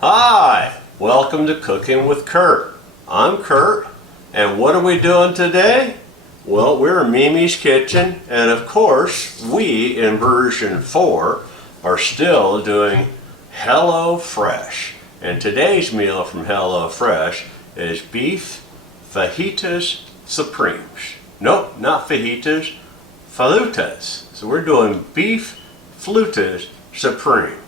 Hi, welcome to Cooking with Kurt. I'm Kurt, and what are we doing today? Well, we're in Mimi's kitchen, and of course, we in version 4 are still doing Hello Fresh. And today's meal from Hello Fresh is beef fajitas supremes. Nope, not fajitas, Fluetas. So we're doing beef Fluetas supreme.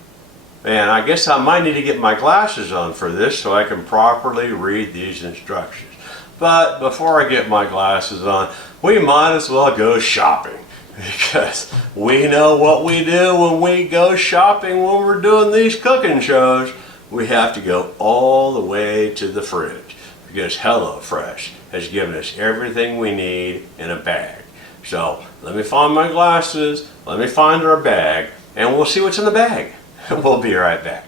And I guess I might need to get my glasses on for this so I can properly read these instructions. But before I get my glasses on, we might as well go shopping, because we know what we do when we go shopping when we're doing these cooking shows. We have to go all the way to the fridge, because HelloFresh has given us everything we need in a bag. So let me find my glasses, let me find our bag, and we'll see what's in the bag. We'll be right back.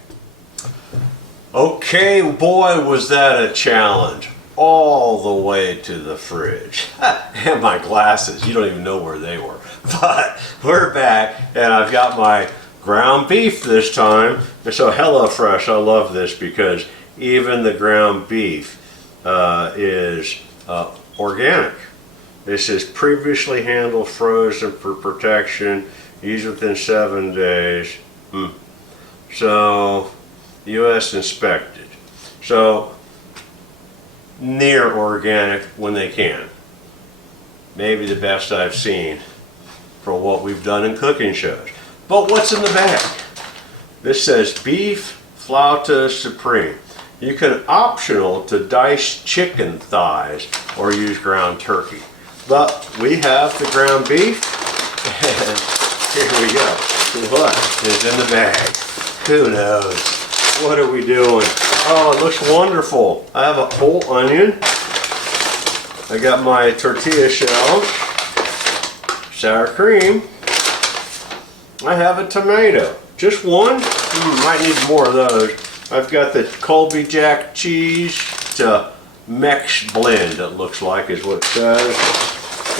Okay, boy, was that a challenge. All the way to the fridge. And my glasses, you don't even know where they were. But we're back, and I've got my ground beef this time. And so HelloFresh, I love this because even the ground beef is organic. This is previously handled, frozen for protection, used within 7 days. So, U.S. inspected. So, near organic when they can. Maybe the best I've seen for what we've done in cooking shows. But what's in the bag? This says beef Fluetas supreme. You can optional to dice chicken thighs or use ground turkey. But we have the ground beef, and here we go. What is in the bag? Who knows? What are we doing? Oh, it looks wonderful. I have a whole onion. I got my tortilla shells, sour cream. I have a tomato. Just one? Might need more of those. I've got the Colby Jack cheese to Mex blend, it looks like is what it says.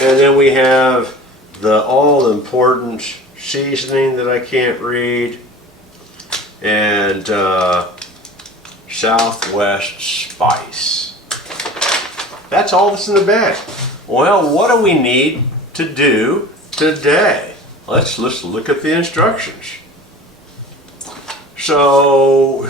And then we have the all-important seasoning that I can't read. And Southwest spice. That's all that's in the bag. Well, what do we need to do today? Let's look at the instructions. So,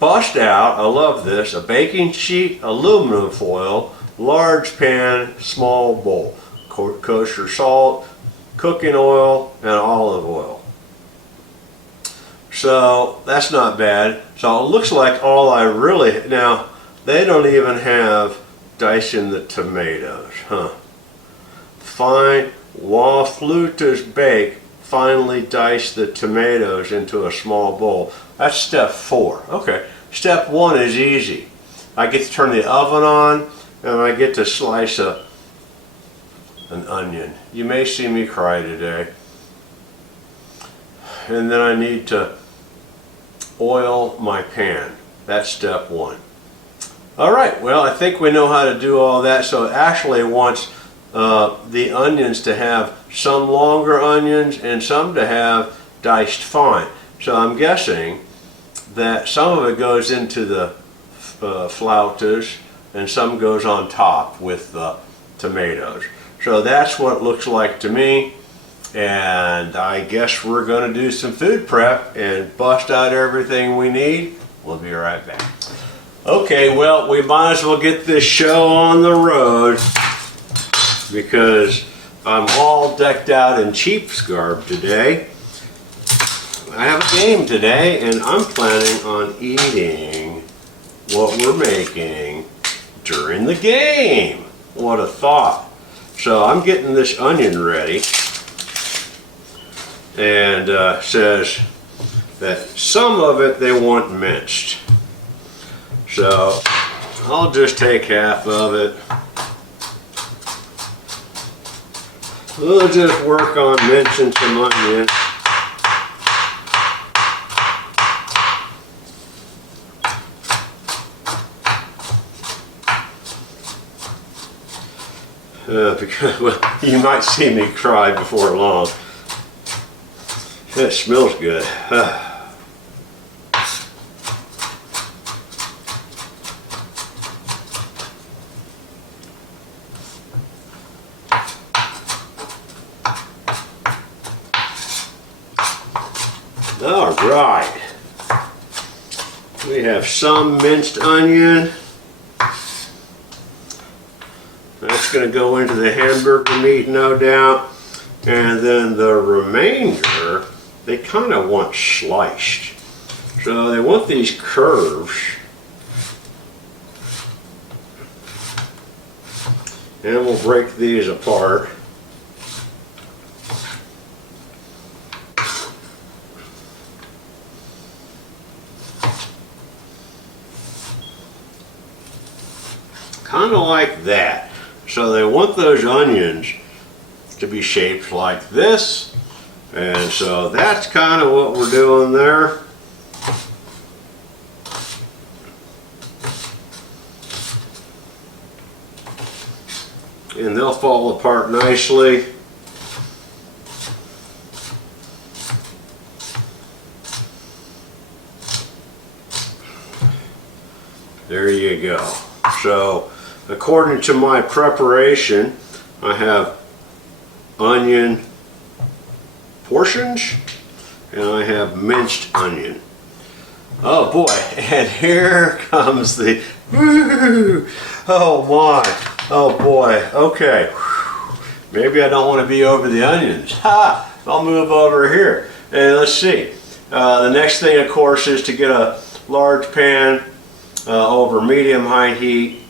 bust out, I love this, a baking sheet, aluminum foil, large pan, small bowl, kosher salt, cooking oil, and olive oil. So that's not bad. So it looks like all I really, now they don't even have dicing the tomatoes, Fine, while Fluetas bake, finely dice the tomatoes into a small bowl. That's step 4. Okay, step 1 is easy. I get to turn the oven on and I get to slice an onion. You may see me cry today. And then I need to oil my pan. That's step 1. Alright, well, I think we know how to do all that. So it actually wants the onions to have some longer onions and some to have diced fine. So I'm guessing that some of it goes into the Fluetas and some goes on top with the tomatoes. So that's what it looks like to me. And I guess we're going to do some food prep and bust out everything we need. We'll be right back. Okay, well, we might as well get this show on the road because I'm all decked out in Chiefs garb today. I have a game today and I'm planning on eating what we're making during the game. What a thought. So I'm getting this onion ready. And says that some of it they want minced. So I'll just take half of it. We'll just work on mincing some onion. Because, well, you might see me cry before long. It smells good. right. We have some minced onion. That's going to go into the hamburger meat, no doubt. And then the remainder, they kind of want sliced. So they want these curves. And we'll break these apart. Kind of like that. So they want those onions to be shaped like this. And so that's kind of what we're doing there. And they'll fall apart nicely. There you go. So according to my preparation, I have onion portions and I have minced onion. Oh boy, and here comes the, woo, oh my. Oh boy, okay. Maybe I don't want to be over the onions. Ha! I'll move over here. And let's see. The next thing, of course, is to get a large pan over medium-high heat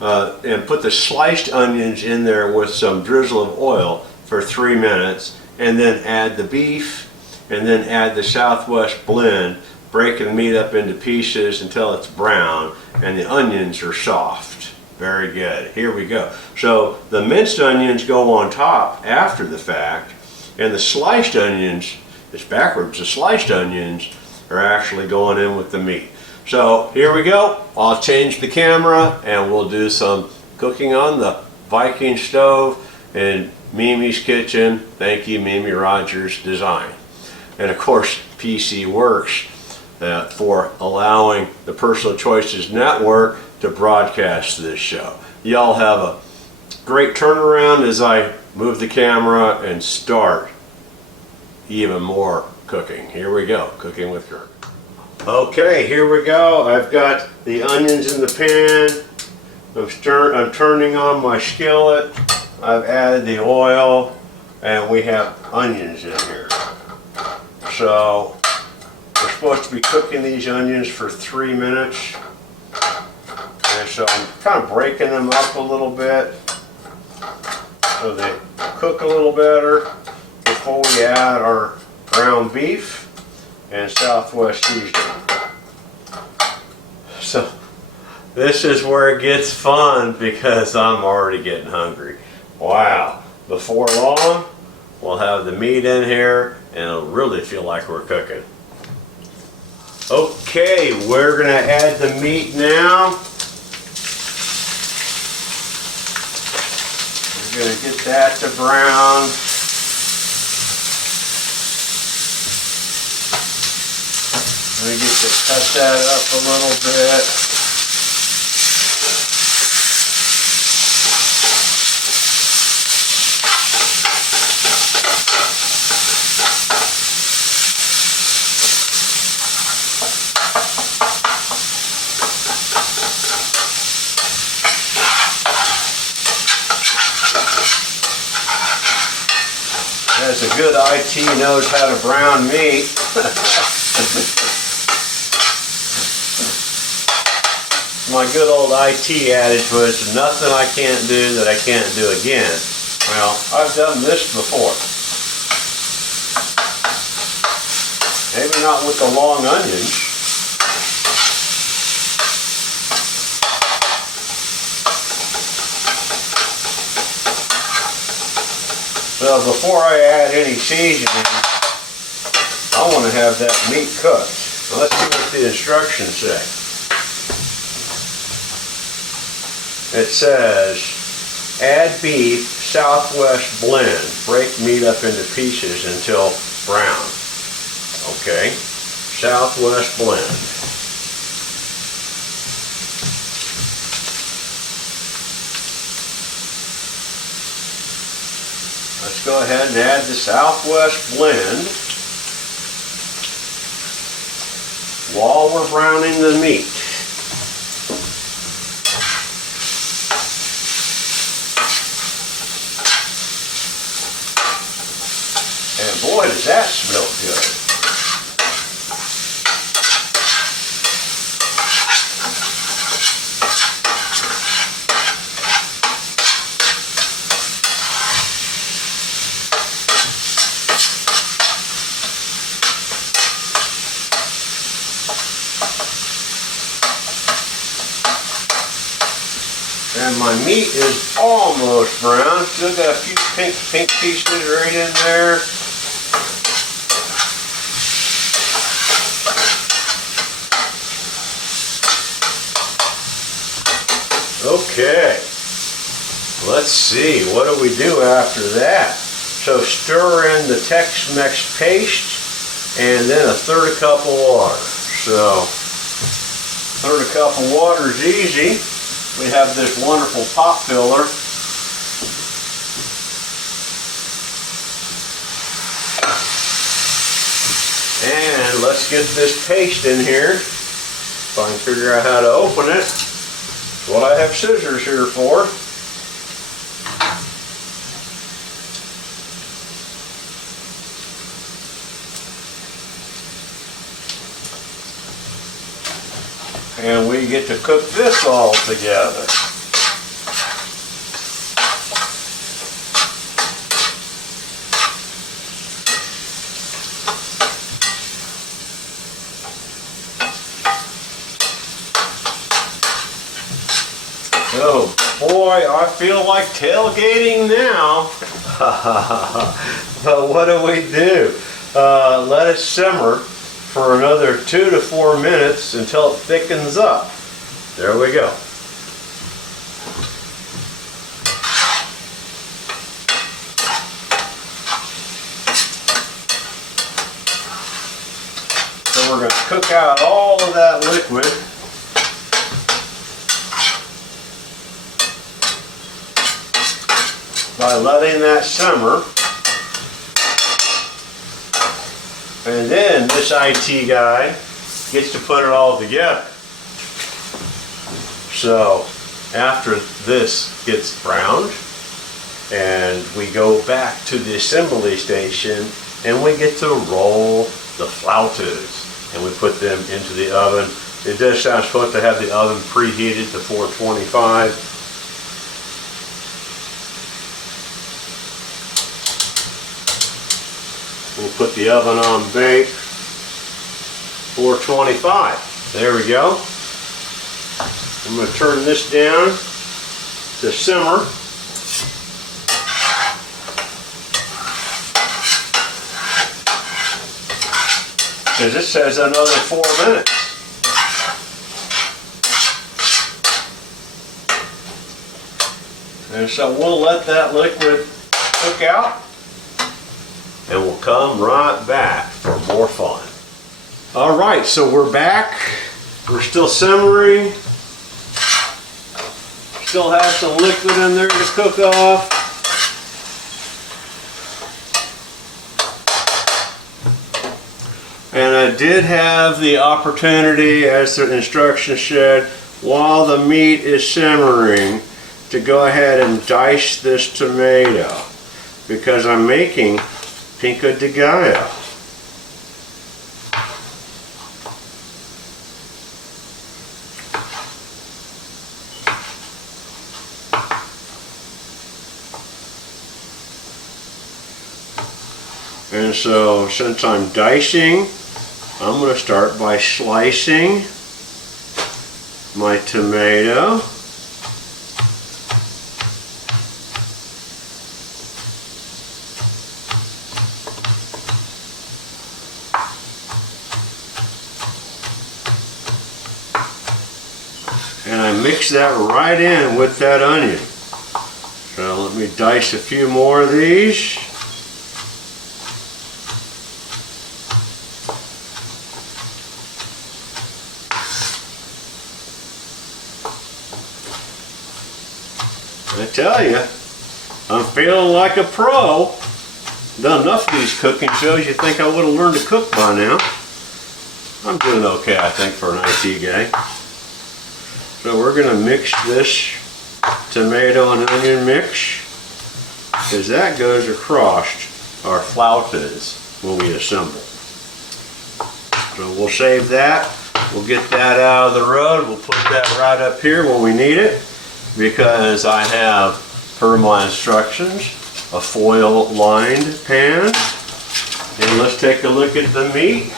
and put the sliced onions in there with some drizzle of oil for 3 minutes, and then add the beef, and then add the Southwest blend, breaking the meat up into pieces until it's brown and the onions are soft. Very good. Here we go. So the minced onions go on top after the fact, and the sliced onions, it's backwards, the sliced onions are actually going in with the meat. So here we go. I'll change the camera and we'll do some cooking on the Viking stove in Mimi's kitchen. Thank you, Mimi Rogers Design. And of course, PCworks for allowing the Personal Choices Network to broadcast this show. Y'all have a great turnaround as I move the camera and start even more cooking. Here we go, cooking with Kurt. Okay, here we go. I've got the onions in the pan. I'm turning on my skillet. I've added the oil, and we have onions in here. So we're supposed to be cooking these onions for 3 minutes. And so I'm kind of breaking them up a little bit so they cook a little better before we add our ground beef and Southwest seasoning. So this is where it gets fun because I'm already getting hungry. Wow. Before long, we'll have the meat in here and it'll really feel like we're cooking. Okay, we're going to add the meat now. We're going to get that to brown. We get to cut that up a little bit. As a good IT knows how to brown meat. My good old IT adage was, nothing I can't do that I can't do again. Well, I've done this before. Maybe not with the long onions. So before I add any seasoning, I want to have that meat cooked. Now let's see what the instructions say. It says, add beef, Southwest blend, break meat up into pieces until brown. Okay, Southwest blend. Let's go ahead and add the Southwest blend. while we're browning the meat. And boy, does that smell good. And my meat is almost brown. Still got a few pink pieces right in there. Okay, let's see, what do we do after that? So stir in the Tex-Mex paste and then a third cup of water. So third cup of water is easy. We have this wonderful pop filler. And let's get this paste in here. If I can figure out how to open it. That's what I have scissors here for. And we get to cook this all together. Oh boy, I feel like tailgating now. But what do? Let it simmer for another 2 to 4 minutes until it thickens up. There we go. So we're going to cook out all of that liquid. By letting that simmer. And then this IT guy gets to put it all together. So after this gets browned and we go back to the assembly station and we get to roll the Fluetas and we put them into the oven. It does sound supposed to have the oven preheated to 425. We'll put the oven on bake, 425. There we go. I'm going to turn this down to simmer. Because it says another 4 minutes. And so we'll let that liquid cook out. And we'll come right back for more fun. All right, so we're back. We're still simmering. Still have some liquid in there to cook off. And I did have the opportunity, as the instructions said, while the meat is simmering, to go ahead and dice this tomato because I'm making pico de gallo. And so since I'm dicing, I'm going to start by slicing my tomato. And I mix that right in with that onion. So let me dice a few more of these. I tell you, I'm feeling like a pro. Done enough of these cooking shows, you think I would have learned to cook by now. I'm doing okay, I think, for an IT guy. So we're going to mix this tomato and onion mix, because that goes across our flautas when we assemble. So we'll save that. We'll get that out of the road. We'll put that right up here when we need it, because I have, per my instructions, a foil lined pan. And let's take a look at the meat.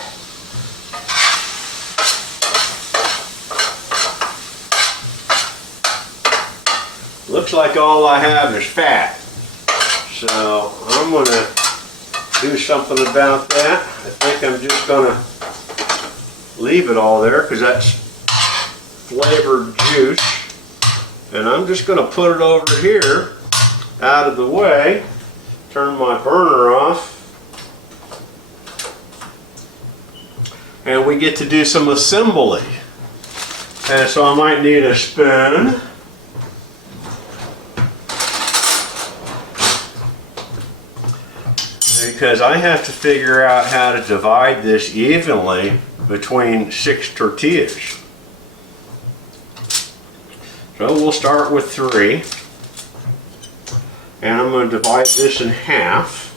Looks like all I have is fat. So I'm going to do something about that. I think I'm just going to leave it all there because that's flavored juice. And I'm just going to put it over here out of the way. Turn my burner off. And we get to do some assembly. And so I might need a spoon. Because I have to figure out how to divide this evenly between 6 tortillas. So we'll start with 3. And I'm going to divide this in half.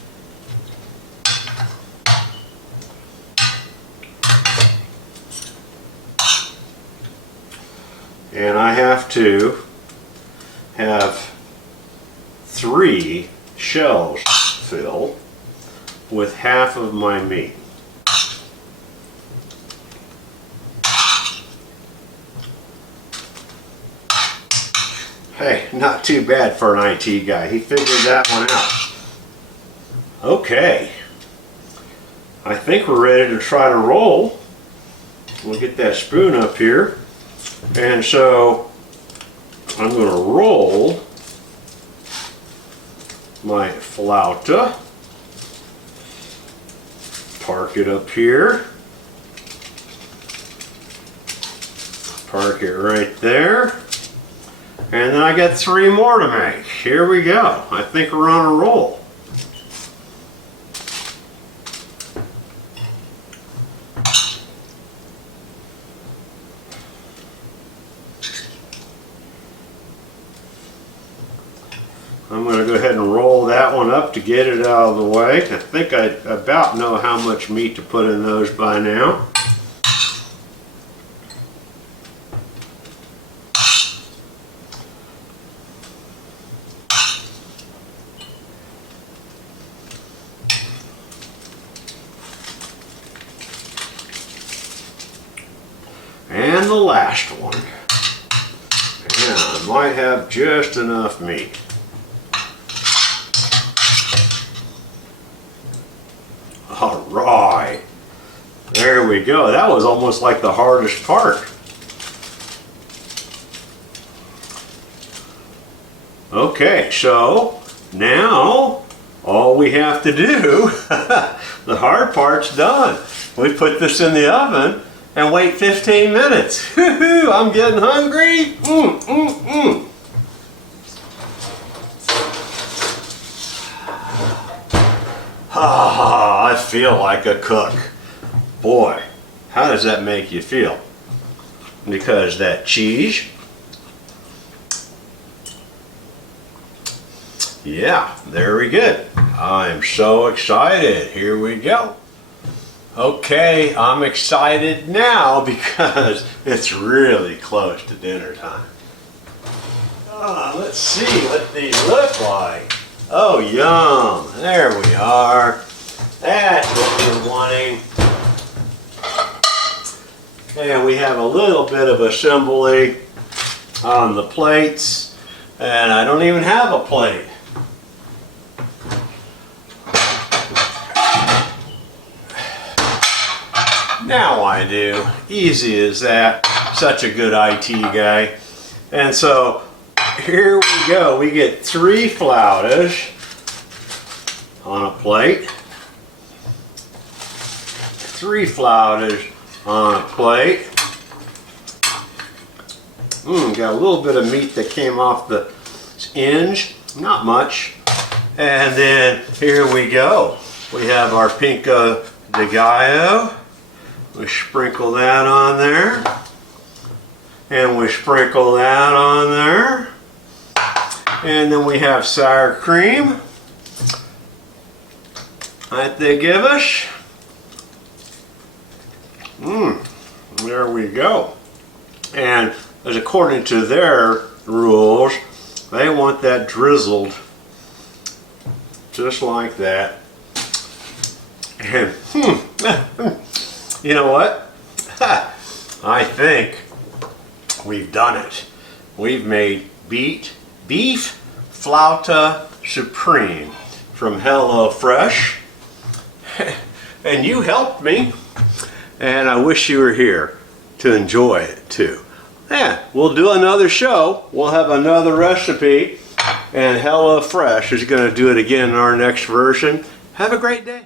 And I have to have 3 shells filled with half of my meat. Hey, not too bad for an IT guy. He figured that one out. Okay. I think we're ready to try to roll. We'll get that spoon up here. And so I'm going to roll my flauta. Park it up here. Park it right there. And then I got 3 more to make. Here we go. I think we're on a roll. I'm going to go ahead and roll that one up to get it out of the way. I think I about know how much meat to put in those by now. And the last one. And I might have just enough meat. All right, there we go. That was almost like the hardest part. Okay, so now all we have to do, the hard part's done. We put this in the oven and wait 15 minutes. I'm getting hungry. I feel like a cook. Boy, how does that make you feel? Because that cheese, yeah, very good. I'm so excited. Here we go. Okay, I'm excited now because it's really close to dinner time. Let's see what these look like. Oh, yum. There we are. That's what we're wanting. And we have a little bit of assembly on the plates. And I don't even have a plate. Now I do. Easy as that. Such a good IT guy. And so here we go. We get 3 flautas on a plate. 3 flautas on a plate. Got a little bit of meat that came off the ends. Not much. And then here we go. We have our pico de gallo. We sprinkle that on there. And we sprinkle that on there. And then we have sour cream that they give us. There we go. And as according to their rules, they want that drizzled just like that. And you know what? I think we've done it. We've made beef flauta supreme from HelloFresh. And you helped me. And I wish you were here to enjoy it too. Yeah, we'll do another show. We'll have another recipe. And HelloFresh is going to do it again in our next version. Have a great day.